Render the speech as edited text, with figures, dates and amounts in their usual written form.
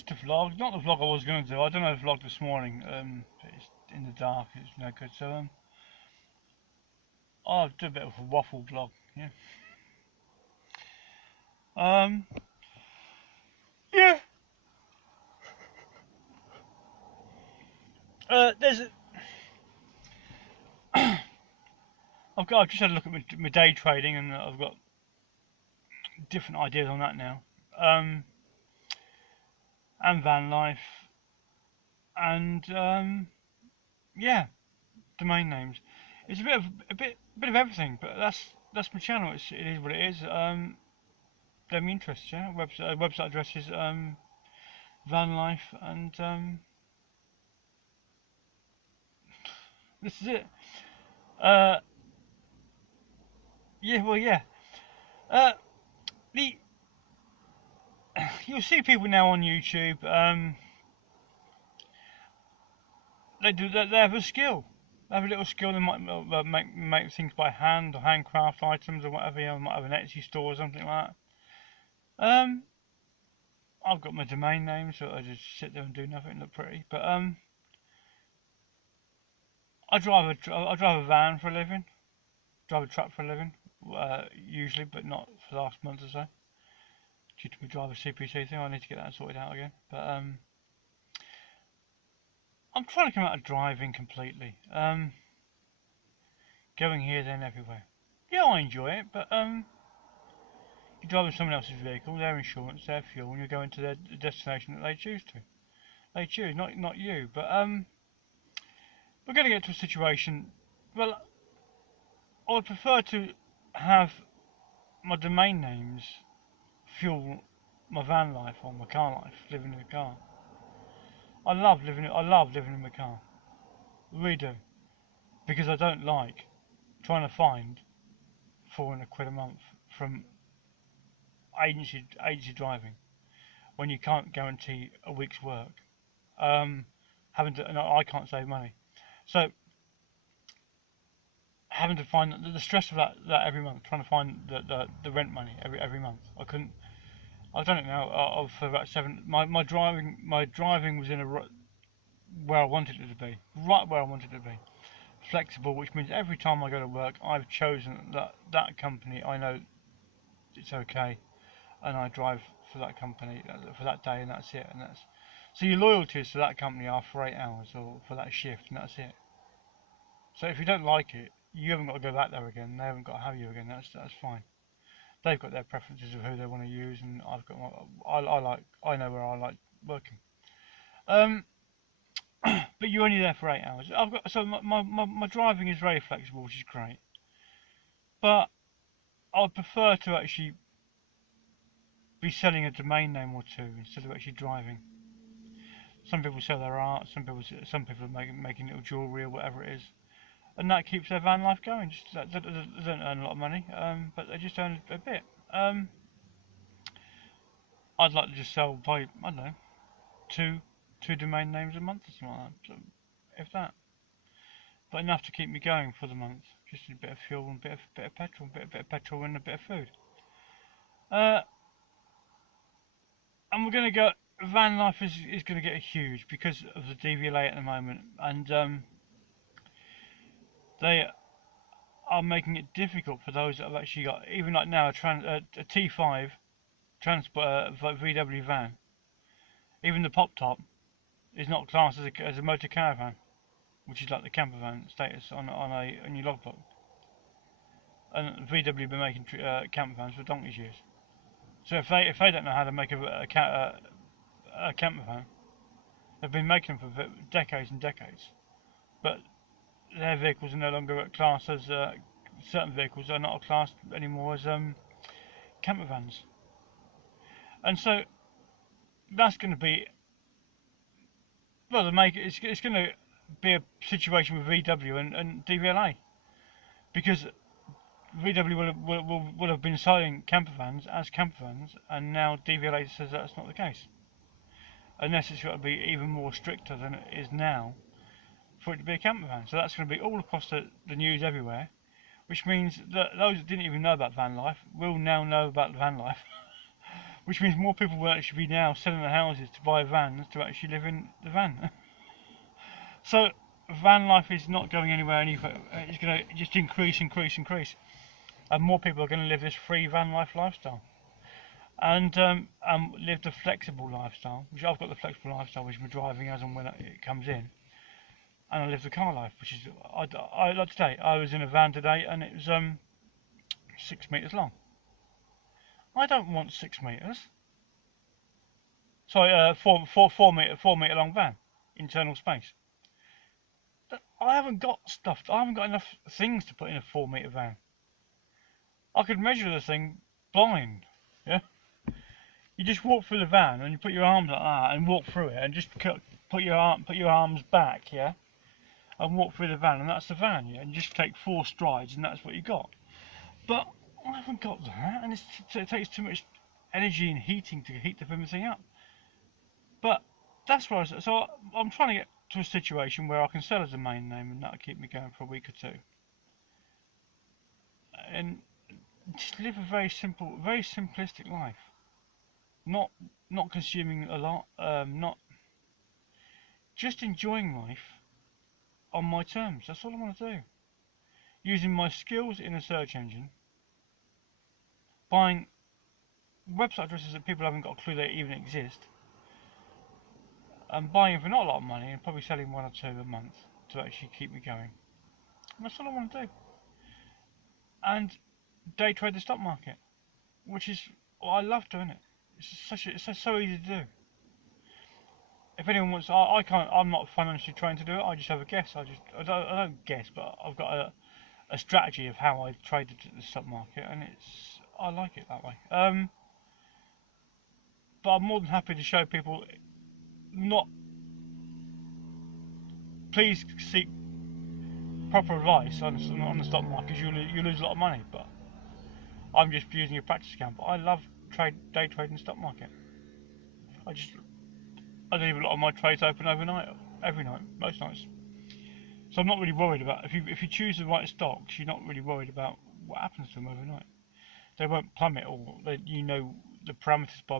just a vlog, not the vlog I was going to do. I don't know the vlog this morning. It's in the dark. It's no good. So I'll do a bit of a waffle vlog. Yeah. Um. Yeah. There's. I've just had a look at my day trading, and I've got different ideas on that now. Um. And van life, and yeah, domain names. It's a bit of everything, but that's my channel. It is what it is. Them interests, yeah. Website addresses, van life, and this is it. Uh, yeah, well, yeah. Uh, the You'll see people now on YouTube. They have a skill. They have a little skill. They might make things by hand or handcraft items or whatever. You know, might have an Etsy store or something like that. I've got my domain name, so I just sit there and do nothing, look pretty. But I drive a van for a living. Drive a truck for a living, usually, but not for the last month or so. Due to my driver CPC thing, I need to get that sorted out again. But I'm trying to come out of driving completely. Going here, then everywhere. Yeah, I enjoy it, but you're driving someone else's vehicle, their insurance, their fuel, and you're going to their destination that they choose to. They choose, not you. But we're going to get to a situation. Well, I would prefer to have my domain names fuel my van life or my car life, living in a car. I love living in my car. I really do. Because I don't like trying to find £400 a month from agency driving when you can't guarantee a week's work. No, I can't save money. So having to find the stress of that every month, trying to find the rent money every month. I couldn't. I've done it now for about seven. My driving was in where I wanted it to be, right where I wanted it to be. Flexible, which means every time I go to work, I've chosen that company. I know it's okay, and I drive for that company for that day, and that's it. And that's so your loyalties to that company are for 8 hours or for that shift, and that's it. So if you don't like it, you haven't got to go back there again. They haven't got to have you again. That's fine. They've got their preferences of who they want to use, and I've got I know where I like working. Um, but you're only there for 8 hours. My driving is very flexible, which is great. But I would prefer to actually be selling a domain name or two instead of actually driving. Some people sell their art, some people are making little jewellery or whatever it is, and that keeps their van life going. Just they don't earn a lot of money, but they just earn a bit. Um, I'd like to just sell by I don't know two domain names a month or something like that, so if that, but enough to keep me going for the month. Just a bit of fuel and bit of petrol, bit of petrol and a bit of food. Uh, and we're gonna go. Van life is going to get huge because of the DVLA at the moment, and they are making it difficult for those that have actually got, even like now, a T5 transport VW van. Even the pop top is not classed as a motor caravan, which is like the camper van status on your logbook. And VW have been making camper vans for donkey's years. So if they don't know how to make a camper van, they've been making them for decades and decades. But their vehicles are no longer classed as certain vehicles are not classed anymore as camper vans, and so that's going to be well, it's going to be a situation with VW and DVLA because VW will have been selling camper vans as camper vans, and now DVLA says that's not the case, unless it's got to be even more stricter than it is now for it to be a camper van. So that's going to be all across the news everywhere, which means that those that didn't even know about van life will now know about van life, which means more people will actually be now selling their houses to buy vans to actually live in the van. So van life is not going anywhere. It's going to just increase, and more people are going to live this free van life lifestyle, and live the flexible lifestyle. Which I've got the flexible lifestyle, which I'm driving as and when it comes in, and I live the car life, which is I like today. I was in a van today, and it was 6 meters long. I don't want 6 meters. Sorry, 4 meter long van, internal space. I haven't got stuff. I haven't got enough things to put in a 4 meter van. I could measure the thing blind. Yeah. You just walk through the van and you put your arms like that and walk through it and just put your arms back. Yeah. And walk through the van, and that's the van. Yeah. And just take 4 strides, and that's what you got. But I haven't got that, and it takes too much energy and heating to heat the thing up. But that's where so I'm trying to get to a situation where I can sell as a main name, and that'll keep me going for a week or two, and just live a very simple, very simplistic life. Not consuming a lot, not just enjoying life on my terms. That's all I want to do. Using my skills in a search engine, buying website addresses that people haven't got a clue they even exist, and buying for not a lot of money, and probably selling 1 or 2 a month to actually keep me going. And that's all I want to do. And day trade the stock market, which is I love doing it. It's so easy to do. If anyone wants, I can't. I'm not financially trained to do it. I just have a guess. I don't guess, but I've got a strategy of how I trade the stock market, and I like it that way. But I'm more than happy to show people. Please seek proper advice on the stock market. You lose a lot of money, but I'm just using a practice account. But I love day trading the stock market. I leave a lot of my trades open overnight, every night, most nights. So I'm not really worried about if you choose the right stocks, you're not really worried about what happens to them overnight. They won't plummet, or you know the parameters by